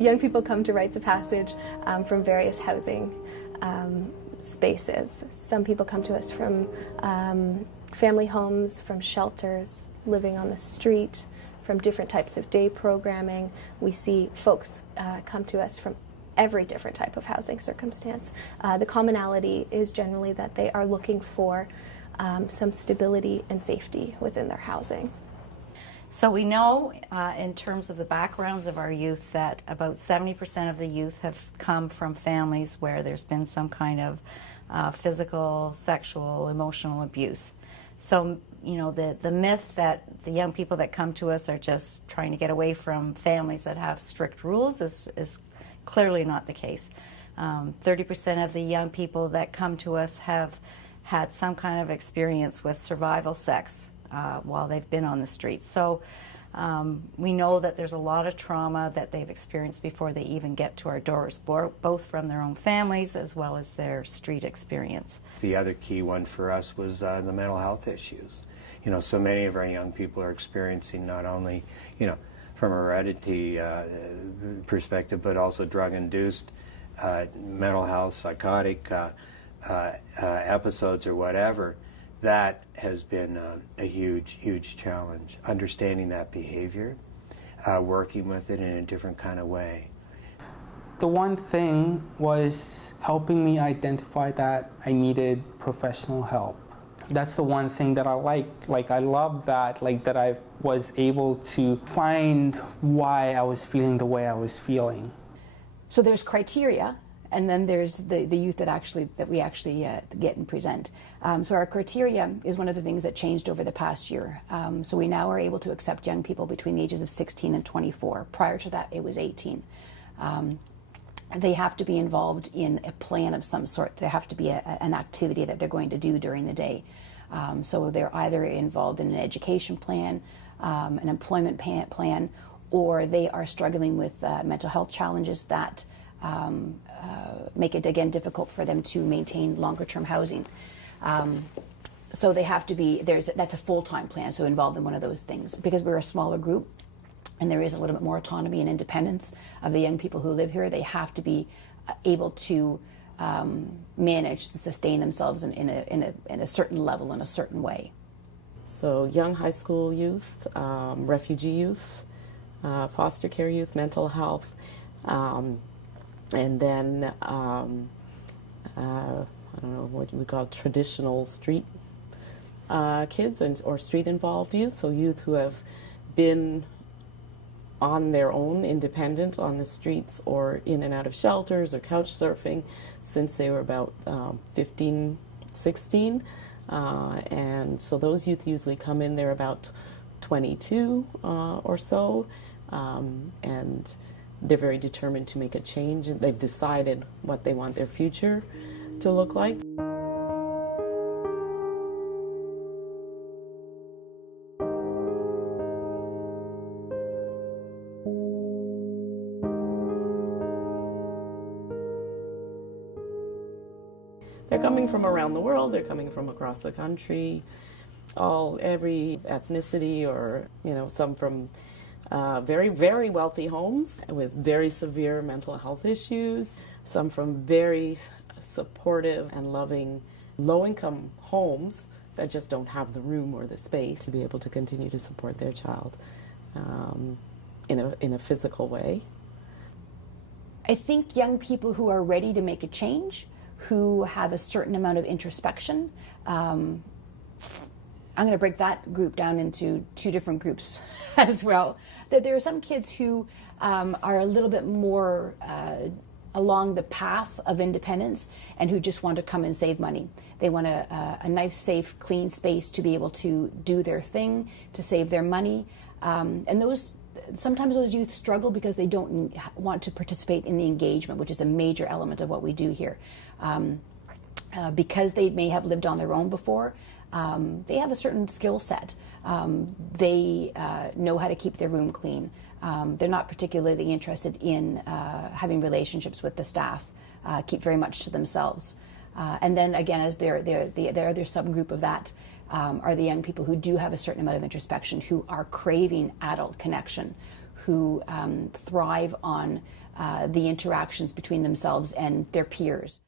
Young people come to Rites of Passage from various housing spaces. Some people come to us from family homes, from shelters, living on the street, from different types of day programming. We see folks come to us from every different type of housing circumstance. The commonality is generally that they are looking for some stability and safety within their housing. So we know in terms of the backgrounds of our youth that about 70% of the youth have come from families where there's been some kind of physical, sexual, emotional abuse. So, you know, the myth that the young people that come to us are just trying to get away from families that have strict rules is clearly not the case. 30% of the young people that come to us have had some kind of experience with survival sex while they've been on the streets. So we know that there's a lot of trauma that they've experienced before they even get to our doors, both from their own families as well as their street experience. The other key one for us was the mental health issues. You know, so many of our young people are experiencing not only, you know, from a heredity perspective, but also drug-induced mental health, psychotic episodes or whatever. That has been a huge, huge challenge, understanding that behavior, working with it in a different kind of way. The one thing was helping me identify that I needed professional help. That's the one thing that I liked. Like, I love that, like, that I was able to find why I was feeling the way I was feeling. So there's criteria, and then there's the youth that we actually get and present. So our criteria is one of the things that changed over the past year. So we now are able to accept young people between the ages of 16 and 24. Prior to that, it was 18. They have to be involved in a plan of some sort. There have to be an activity that they're going to do during the day. So they're either involved in an education plan, an employment plan, or they are struggling with mental health challenges that make it, again, difficult for them to maintain longer-term housing. So they have to be, that's a full-time plan, so involved in one of those things. Because we're a smaller group, and there is a little bit more autonomy and independence of the young people who live here, they have to be able to manage to sustain themselves in a certain level, in a certain way. So young high school youth, refugee youth, foster care youth, mental health, and then I don't know what we call traditional street kids or street involved youth, so youth who have been on their own, independent on the streets or in and out of shelters or couch surfing since they were about 15, 16. And so those youth usually come in, they're about 22 or so, and they're very determined to make a change. They've decided what they want their future to look like. They're coming from around the world, they're coming from across the country, every ethnicity, or, you know, some from very, very wealthy homes with very severe mental health issues, some from very supportive and loving low-income homes that just don't have the room or the space to be able to continue to support their child in a physical way. I think young people who are ready to make a change, who have a certain amount of introspection, I'm going to break that group down into two different groups as well. That there are some kids who are a little bit more along the path of independence and who just want to come and save money. They want a nice, safe, clean space to be able to do their thing, to save their money. And sometimes those youth struggle because they don't want to participate in the engagement, which is a major element of what we do here. Because they may have lived on their own before, they have a certain skill set. They know how to keep their room clean. They're not particularly interested in having relationships with the staff, keep very much to themselves. And then again, as the other subgroup of that are the young people who do have a certain amount of introspection, who are craving adult connection, who thrive on the interactions between themselves and their peers.